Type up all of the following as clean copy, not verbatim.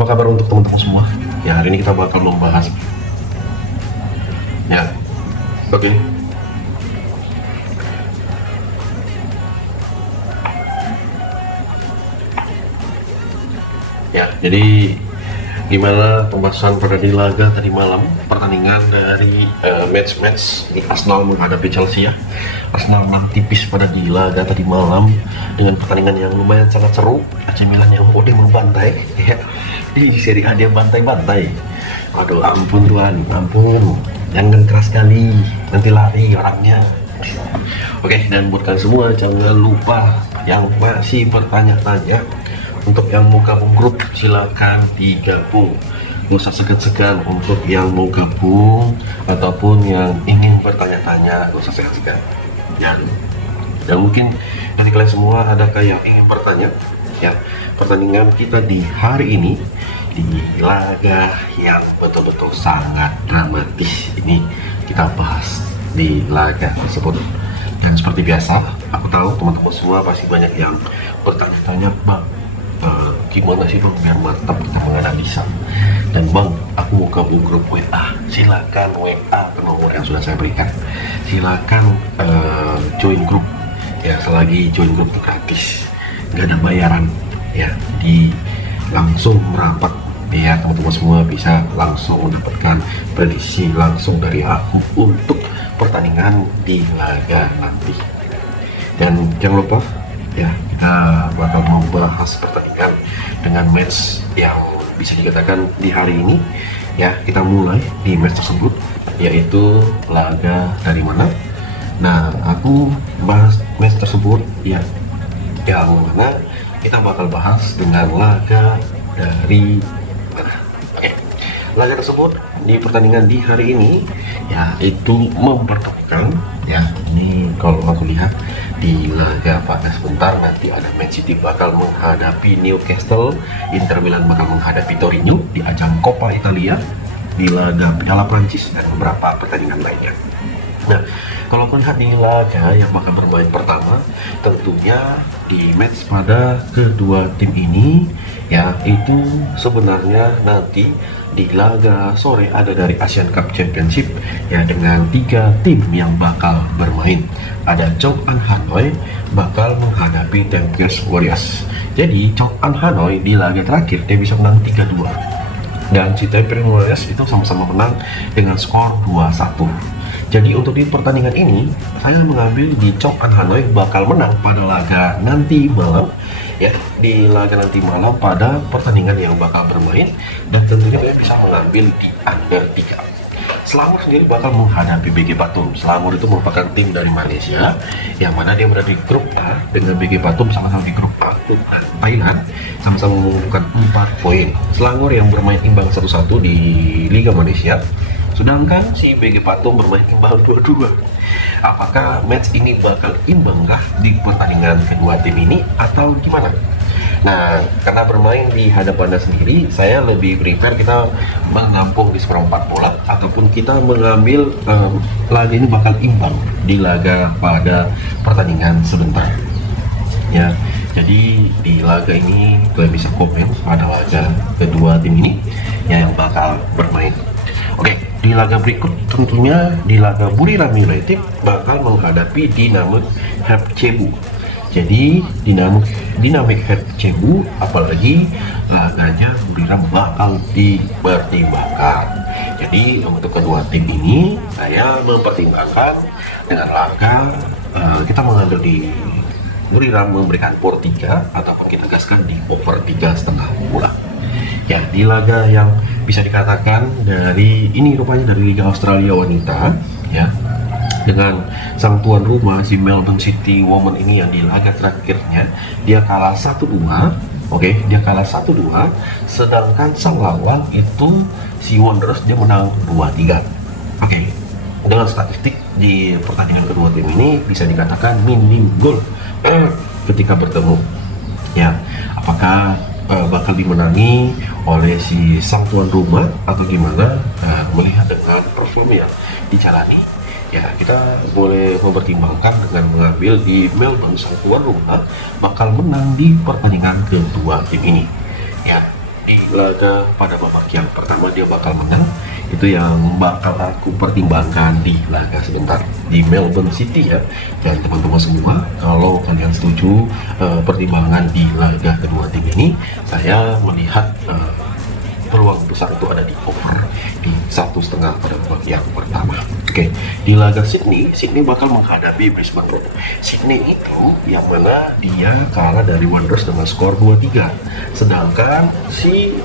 Apa kabar untuk teman-teman semua? Ya, hari ini kita bakal membahas. Ya, oke. Ya, jadi gimana pembahasan pada di laga tadi malam, pertandingan dari match di Arsenal menghadapi Chelsea ya. Arsenal menang tipis pada di laga tadi malam dengan pertandingan yang lumayan sangat seru. AC Milan yang udah membantai ya. Di Serie A dia bantai-bantai. Aduh, ampun Tuhan, ampun. Jangan keras sekali, nanti lari orangnya. Oke, dan buat kalian semua jangan lupa yang masih bertanya-tanya, untuk yang mau gabung grup silakan digabung, gak usah segan-segan. Untuk yang mau gabung ataupun yang ingin bertanya-tanya gak usah segan-segan ya. Dan mungkin dari kalian semua ada kayak ingin bertanya ya, pertandingan kita di hari ini di laga yang betul-betul sangat dramatis ini kita bahas di laga tersebut. Dan seperti biasa, aku tahu teman-teman semua pasti banyak yang bertanya-tanya, Bang, gimana sih Bang biar mantap kita menganalisa. Dan Bang, aku mau gabung grup WA. Silakan WA ke nomor yang sudah saya berikan. Silakan join grup ya, selagi join grup itu gratis, nggak ada bayaran ya. Di langsung merapat ya, teman-teman semua bisa langsung mendapatkan prediksi langsung dari aku untuk pertandingan di laga nanti. Dan jangan lupa ya, kita bakal membahas pertandingan dengan match yang bisa dikatakan di hari ini ya. Kita mulai di match tersebut, yaitu laga dari mana. Nah, aku bahas match tersebut ya, yang mana kita bakal bahas dengan laga dari mana. Oke, laga tersebut di pertandingan di hari ini ya, itu mempertemukan ya. Ini kalau aku lihat di laga pada sebentar nanti ada Man City bakal menghadapi Newcastle, Inter Milan bakal menghadapi Torino di ajang Coppa Italia, di laga Piala Prancis, dan beberapa pertandingan lainnya. Nah, kalau melihat di laga yang bakal bermain pertama, tentunya di match pada kedua tim ini ya, itu sebenarnya nanti di laga sore ada dari Asian Cup Championship ya, dengan 3 tim yang bakal bermain. Ada Chong-An Hanoi bakal menghadapi Tampines Warriors. Jadi Chong-An Hanoi di laga terakhir dia bisa menang 3-2, dan si Tampines Warriors itu sama-sama menang dengan skor 2-1. Jadi untuk di pertandingan ini saya mengambil di Chong-An Hanoi bakal menang pada laga nanti malam ya, di laga nanti malam pada pertandingan yang bakal bermain. Dan tentunya saya bisa mengambil di under 3. Selangor sendiri bakal menghadapi BG Patum. Selangor itu merupakan tim dari Malaysia yang mana dia berada di grup A dengan BG Patum, sama-sama di grup A Thailand, sama-sama mengumpulkan 4 poin. Selangor yang bermain imbang 1-1 di Liga Malaysia, sedangkan si BG Patum bermain imbang 2-2. Apakah match ini bakal imbangkah di pertandingan kedua tim ini atau gimana? Nah, karena bermain di hadapan Anda sendiri, saya lebih prefer kita menampung di seperempat bola, ataupun kita mengambil laga ini bakal imbang di laga pada pertandingan sebentar ya. Jadi di laga ini kalian bisa komen pada laga kedua tim ini ya, yang bakal bermain. Oke, di laga berikut tentunya di laga Buriram United bakal menghadapi Dynamic Herb Cebu. Jadi Dynamic Herb Cebu, apalagi laganya Buriram bakal dipertimbangkan. Jadi untuk kedua tim ini saya mempertimbangkan dengan laga kita mengambil di Buriram memberikan power 3, ataupun kita gaskan di over 3,5 bola. Ya, di laga yang bisa dikatakan dari ini rupanya dari Liga Australia Wanita ya, dengan sang tuan rumah si Melbourne City Women ini yang di laga terakhirnya dia kalah 1-2. Oke, dia kalah 1-2, sedangkan sang lawan itu si Wanderers dia menang 2-3. Oke, dengan statistik di pertandingan kedua tim ini bisa dikatakan minim gol ketika bertemu ya. Apakah bakal dimenangi oleh si sang tuan rumah atau gimana? Melihat dengan performa yang dijalani ya, kita boleh mempertimbangkan dengan mengambil di Melbourne sang tuan rumah bakal menang di pertandingan kedua tim ini ya. di laga pada babak yang pertama dia bakal menang. Itu yang bakal aku pertimbangkan di laga sebentar di Melbourne City ya. Dan teman-teman semua, kalau kalian setuju pertimbangan di laga kedua tim ini, saya melihat peluang besar itu ada di over di 1,5 pada babak yang pertama. Oke, di laga Sydney bakal menghadapi Brisbane Roar. Sydney itu yang mana dia kalah dari Wanderers dengan skor 2-3, sedangkan si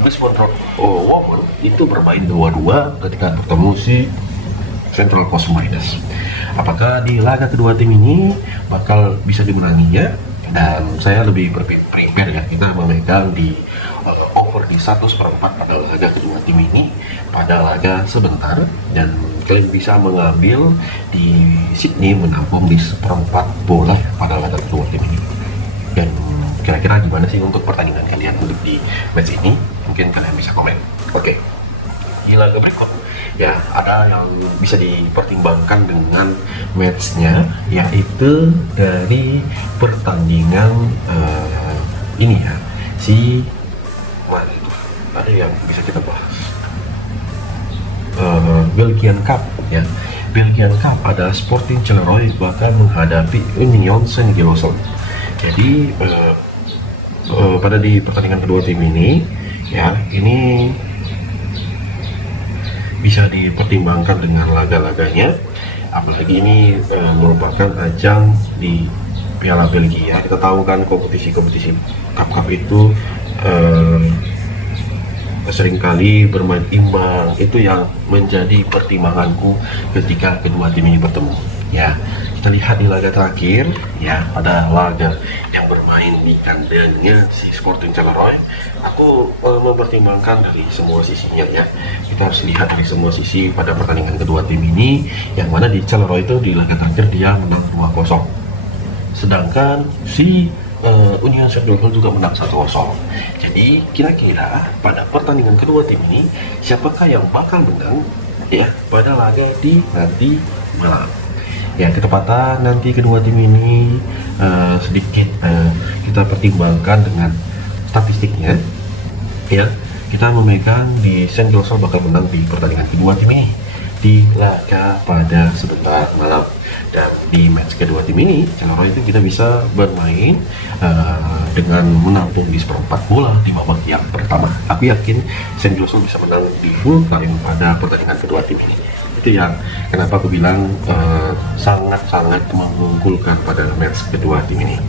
Brisbane Roar itu bermain 2-2 ketika bertemu si Central Coast Mariners. Apakah di laga kedua tim ini bakal bisa dimenanginya? Dan saya lebih prepare ya, kita memegang di over di 1/4 pada laga kedua tim ini pada laga sebentar, dan kalian bisa mengambil di Sydney menampung di 1/4 bola pada laga kedua tim ini. Dan kira-kira gimana sih untuk pertandingan kalian untuk di match ini? Mungkin kalian bisa komen. Oke. Di laga berikut ya ada yang bisa dipertimbangkan dengan matchnya, yaitu dari pertandingan ini ya, si ada yang bisa kita bahas Belgian Cup ya. Belgian Cup ada Sporting Charleroi bakal menghadapi Union Saint-Gilloise. Jadi pada di pertandingan kedua tim ini ya, ini bisa dipertimbangkan dengan laga-laganya, apalagi ini merupakan ajang di Piala Belgia. Kita tahu kan kompetisi-kompetisi cup itu seringkali bermain imbang. Itu yang menjadi pertimbanganku ketika kedua tim ini bertemu ya. Kita lihat di laga terakhir ya, pada laga yang bermain di kandangnya si Sporting Charleroi, aku mempertimbangkan dari semua sisinya ya. Kita harus lihat dari semua sisi pada pertandingan kedua tim ini, yang mana di Charleroi itu di laga terakhir dia menang 2-0, sedangkan si Union Saint-Gilloise juga menang 1-0. Jadi kira-kira pada pertandingan kedua tim ini siapakah yang bakal menang ya pada laga di nanti malam ya. Ketepatan nanti kedua tim ini sedikit kita pertimbangkan dengan statistiknya ya. Kita memegang di Saint-Gilloise bakal menang di pertandingan kedua tim ini di laga pada sebentar malam. Dan di match kedua tim ini, Charleroi itu kita bisa bermain dengan menampung di 1/4 bola di babak yang pertama. Aku yakin Saint-Gilloise bisa menang di full time pada pertandingan kedua tim ini. Itu yang kenapa aku bilang sangat-sangat mengunggulkan pada match kedua tim ini.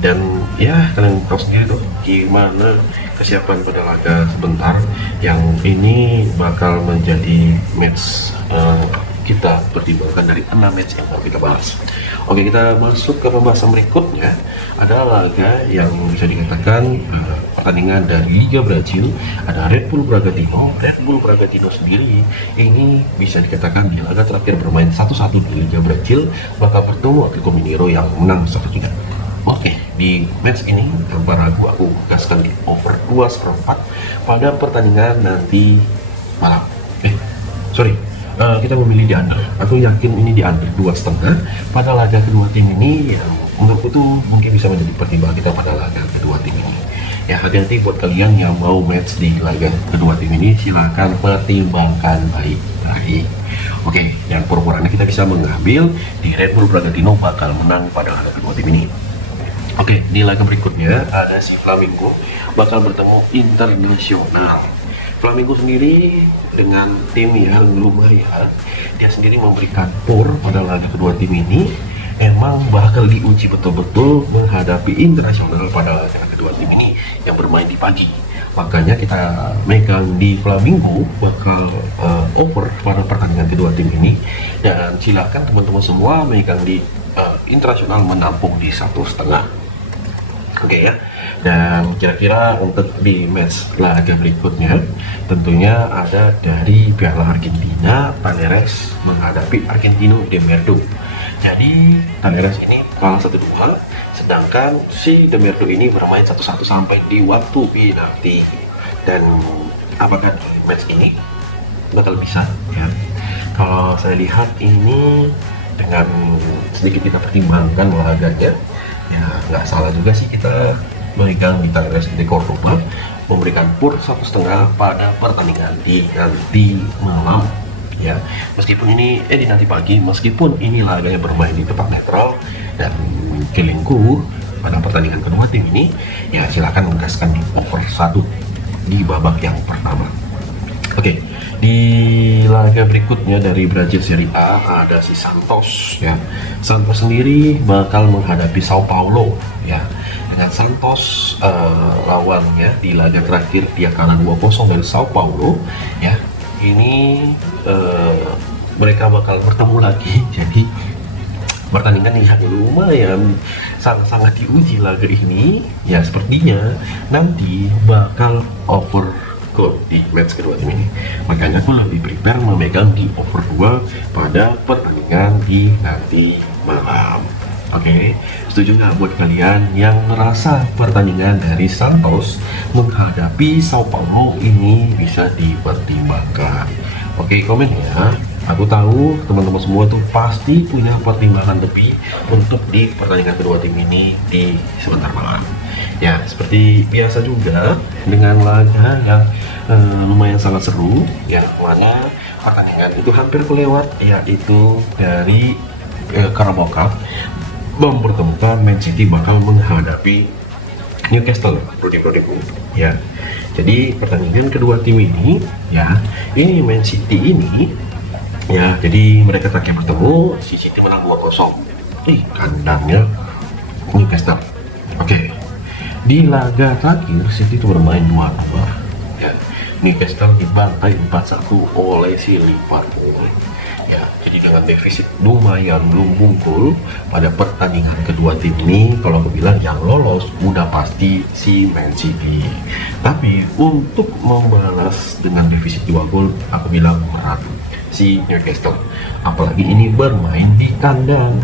Dan ya, kalian tahu sendiri dong gimana kesiapan pada laga sebentar yang ini bakal menjadi match kita pertimbangkan dari 6 match yang mau kita bahas. Oke, kita masuk ke pembahasan berikutnya. Ada laga yang bisa dikatakan pertandingan dari Liga Brazil. Ada Red Bull Bragantino. Red Bull Bragantino sendiri ini bisa dikatakan di laga terakhir bermain 1-1 di Liga Brazil bakal bertemu Atletico Mineiro yang menang 1-3. Oke, di match ini tanpa ragu aku gaskan di over 2/4 pada pertandingan nanti malam. Kita memilih di under. Aku yakin ini di under 2,5 pada laga kedua tim ini, yang menurutku tuh mungkin bisa menjadi pertimbangan kita pada laga kedua tim ini. Ya, hati-hati buat kalian yang mau match di laga kedua tim ini, silahkan pertimbangkan baik-baik. Oke, yang pura-puranya kita bisa mengambil di Red Bull Bragantino bakal menang pada laga kedua tim ini. Oke, di laga berikutnya ada si Flamengo bakal bertemu Internasional. Flamengo sendiri dengan tim yang lumayan, dia sendiri memberikan pur pada laga kedua tim ini, emang bakal diuji betul-betul menghadapi Internasional pada laga kedua tim ini yang bermain di pagi. Makanya kita megang di Flamengo bakal over pada pertandingan kedua tim ini, dan silakan teman-teman semua megang di Internasional menampung di 1,5. Oke ya. Dan kira-kira untuk di match laga berikutnya tentunya ada dari Piala Argentina, Talleres menghadapi Argentino de Merdo. Jadi Talleres ini kalah 1-2, sedangkan si de Merdo ini bermain 1-1 sampai di waktu penalti. Dan apakah di match ini bakal bisa ya? Kalau saya lihat ini dengan sedikit kita pertimbangkan laganya, ya nggak salah juga sih kita memegang di Talleres de Cordoba memberikan pur 1,5 pada pertandingan di nanti malam. Ya, meskipun ini di nanti pagi, meskipun ini laganya bermain di tempat netral, dan feelingku pada pertandingan kedua tim ini, ya silakan menggaskan di over 1 di babak yang pertama. Oke, di laga berikutnya dari Brazil Serie A ada si Santos ya. Santos sendiri bakal menghadapi Sao Paulo ya. Dengan Santos lawannya di laga terakhir dia kalah 2-0 dari Sao Paulo ya. Ini mereka bakal bertemu lagi. Jadi pertandingan yang lumayan sangat-sangat diuji laga ini ya, sepertinya nanti bakal over di match kedua tim ini. Makanya aku lebih prepare memegang di over 2 pada pertandingan di nanti malam. Oke, setuju nggak buat kalian yang merasa pertandingan dari Santos menghadapi Sao Paulo ini bisa dipertimbangkan? Oke, komen ya. Aku tahu teman-teman semua tuh pasti punya pertimbangan lebih untuk di pertandingan kedua tim ini di sebentar malam. Ya, seperti biasa juga dengan laga yang lumayan sangat seru, yang mana pertandingan itu hampir kelewat, yaitu dari Carabao Cup mempertemukan Man City bakal menghadapi Newcastle, brodi-brodiku ya. Jadi pertandingan kedua tim ini ya, ini Man City ini ya, jadi mereka terakhir bertemu si City menang 2-0 di kandangnya Newcastle. Oke. Di laga terakhir City itu bermain 2-2 ya. Newcastle dibantai 4-1 oleh si Liverpool ya. Jadi dengan defisit lumayan belum bungkul pada pertandingan kedua tim ini, kalau aku bilang yang lolos udah pasti si Man City. Tapi untuk membalas dengan defisit 2 gol, aku bilang berat si Newcastle, apalagi ini bermain di kandang.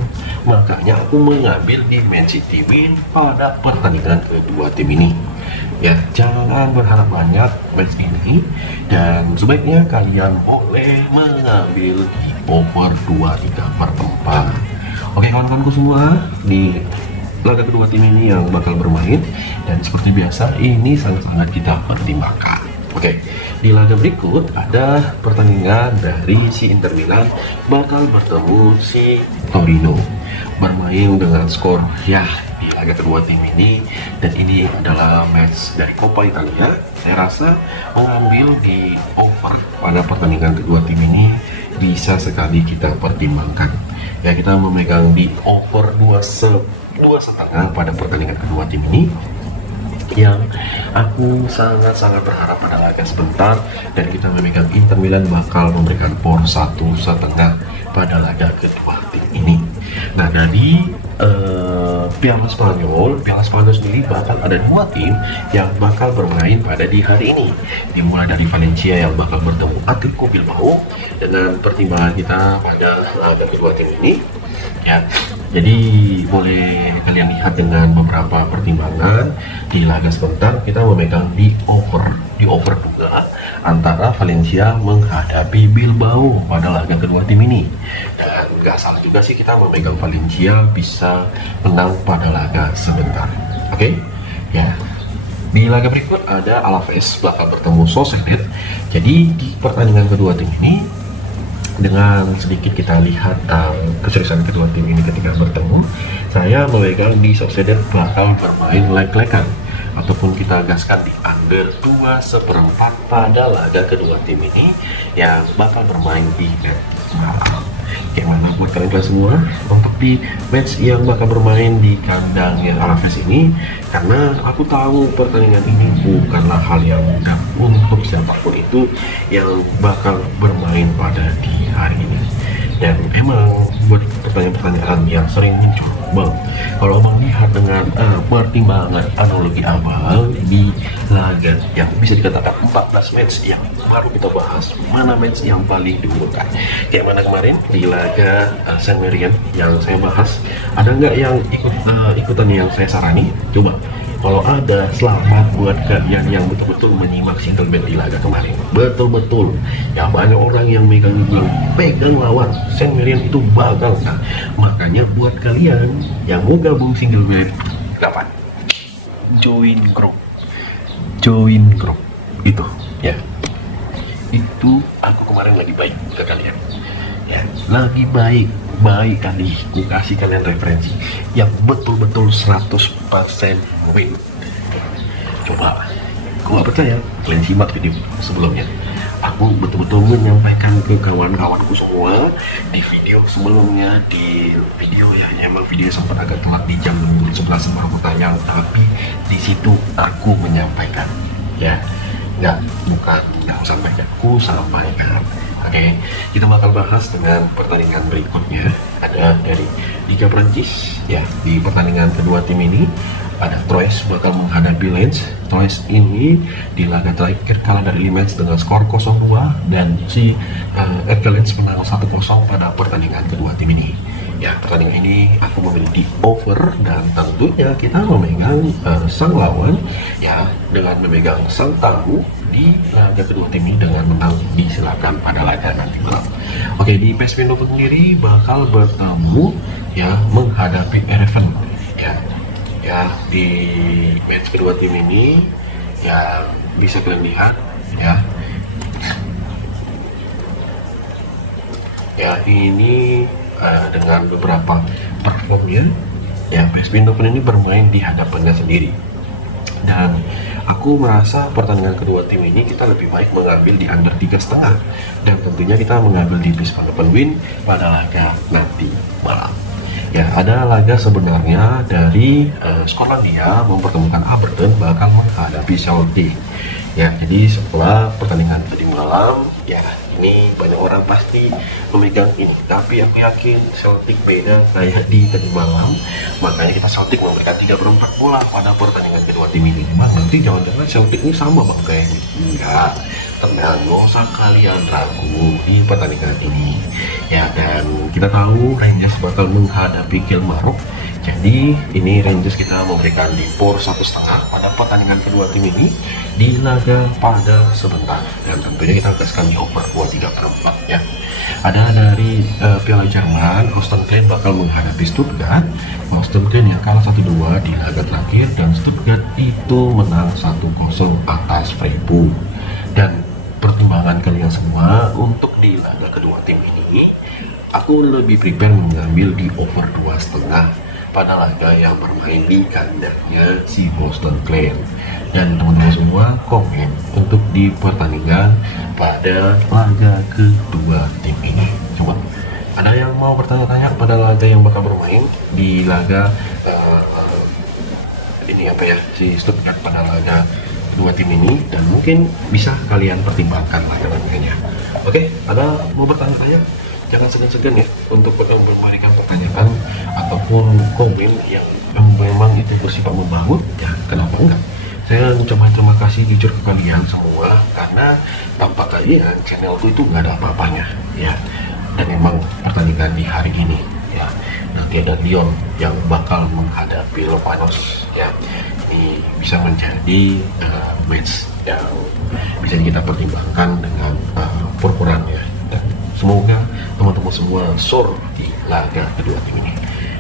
Makanya aku mengambil di Man City win pada pertandingan kedua tim ini ya. Jangan berharap banyak match ini, dan sebaiknya kalian boleh mengambil di over 2,3/4. Oke kawan-kawanku semua, di laga kedua tim ini yang bakal bermain, dan seperti biasa ini sangat-sangat kita pertimbangkan. Oke, di laga berikut ada pertandingan dari si Inter Milan bakal bertemu si Torino, bermain dengan skor ya di laga kedua tim ini, dan ini adalah match dari Coppa Italia. Saya rasa mengambil di over pada pertandingan kedua tim ini bisa sekali kita pertimbangkan ya. Kita memegang di over 2,5 pada pertandingan kedua tim ini, yang aku sangat-sangat berharap pada laga sebentar, dan kita memegang Inter Milan bakal memberikan por 1,5 pada laga kedua tim ini. Nah, dari Piala Spanyol sendiri bakal ada 2 tim yang bakal bermain pada di hari ini, dimulai dari Valencia yang bakal bertemu Atletico Bilbao. Dengan pertimbangan kita pada laga kedua tim ini ya, jadi boleh kalian lihat dengan beberapa pertimbangan. Di laga sebentar kita memegang di over 2 antara Valencia menghadapi Bilbao pada laga kedua tim ini, dan gak salah juga sih kita memegang Valencia bisa menang pada laga sebentar. Oke ya. Di laga berikut ada Alaves bakal bertemu Sociedad. Jadi di pertandingan kedua tim ini, dengan sedikit kita lihat keseriusan kedua tim ini ketika bertemu, saya memegang di Sociedad bakal bermain leg-legan, ataupun kita gaskan di under 2/4 pada laga kedua tim ini yang bakal bermain di match malam. Gimana buat kalian semua untuk di match yang bakal bermain di kandangnya Alaves ini? Karena aku tahu pertandingan ini bukanlah hal yang mudah untuk siapapun itu yang bakal bermain pada di hari ini. Dan emang buat pertanyaan-pertanyaan yang sering muncul, Bang, kalau Abang lihat dengan pertimbangan analogi Abang di laga yang bisa dikatakan 14 match yang baru kita bahas, mana match yang paling diunggulkan? Kayak mana kemarin di laga Saint Marian yang saya bahas, ada nggak yang ikutan yang saya sarani? Coba kalau ada, selamat buat kalian yang betul-betul menyimak single band di laga kemarin. Betul-betul ya, banyak orang yang pegang lawan Saint Marian itu bakal. Nah, makanya buat kalian yang mau gabung single band, kapan? Join join grup itu ya. Itu aku kemarin lagi baik ke kalian ya, lagi baik kali aku kasih kalian referensi yang betul-betul 100% win. Coba kalau nggak percaya kalian simak video sebelumnya. Aku betul-betul menyampaikan ke kawan-kawanku semua di video sebelumnya, di video ya emang video sempat agak telat di jam 11 baru tayang, tapi di situ aku menyampaikan ya, bukan aku sampaikan, aku sampaikan. Oke, kita bakal bahas dengan pertandingan berikutnya. Ada dari Liga Prancis ya, di pertandingan kedua tim ini ada Troyes bakal menghadapi Lens. Troyes ini di laga terakhir kalah dari Lens dengan skor 0-2 dan si Lens menang 1-0 pada pertandingan kedua tim ini. Ya, pertandingan ini aku memilih di over dan tentunya kita memegang sang lawan ya, dengan memegang sang tamu di laga kedua tim ini dengan menang disilakan pada laga nanti malam. Oke, di PSV Eindhoven sendiri bakal bertemu ya menghadapi Ereven ya di match kedua tim ini ya, bisa kalian lihat ya ini dengan beberapa performnya ya, PSV Eindhoven ini bermain di hadapannya sendiri, dan aku merasa pertandingan kedua tim ini kita lebih baik mengambil di under 3,5, dan tentunya kita mengambil di plus 8 win pada laga nanti malam. Ya, ada laga sebenarnya dari Skotlandia mempertemukan Aberdeen bakal menghadapi Celtic. Ya, jadi setelah pertandingan tadi malam, ya ini banyak orang pasti memegang ini, tapi aku yakin Celtic beda kayak di tadi malam, makanya kita Celtic memberikan 3/4 bola pada pertandingan kedua tim ini. Bang, nanti jangan-jangan Celtic ini sama bang kayak ini. Enggak, tenang, gak usah kalian ragu di pertandingan ini ya. Dan kita tahu Rangers bakal menghadapi Kilmarnock, jadi ini Rangers kita memberikan di power 1,5 pada pertandingan kedua tim ini di laga pada sebentar, dan tentunya kita gaskan di over 23/4 ya. Ada dari Piala Jerman, Austin Klein bakal menghadapi Stuttgart. Austin Klein yang kalah 1-2 di laga terakhir, dan Stuttgart itu menang 1-0 atas Freiburg. Dan pertimbangan kalian semua untuk di laga kedua tim ini, aku lebih prepare mengambil di over 2,5 pada laga yang bermain di kandangnya si Boston Klein. Dan teman-teman semua komen untuk di pertandingan pada laga kedua tim ini. Coba ada yang mau bertanya-tanya pada laga yang bakal bermain di laga ini apa ya, si Stuttgart pada laga dua tim ini, dan mungkin bisa kalian pertimbangkan laga-laganya. Oke, ada mau bertanya-tanya? Jangan segan-segan ya untuk memberikan pertanyaan ataupun komen yang memang itu bersifat membangun ya, kenapa enggak. Saya ucapkan terima kasih jujur ke kalian semua, karena tanpa kalian channelku itu nggak ada apa-apanya ya. Dan memang pertandingan di hari ini ya, nanti ada Lyon yang bakal menghadapi Lopanos ya, ini bisa menjadi match yang bisa kita pertimbangkan dengan perkurangnya. Dan semoga teman-teman semua sore di laga kedua tim ini.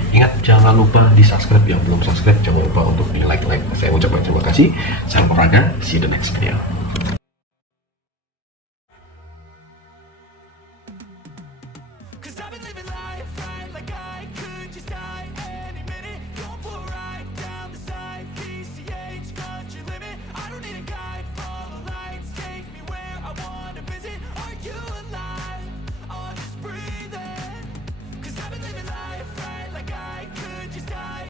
Ingat, jangan lupa di subscribe, yang belum subscribe jangan lupa untuk di like. Saya ucapkan terima kasih. Salam olahraga, see you the next video.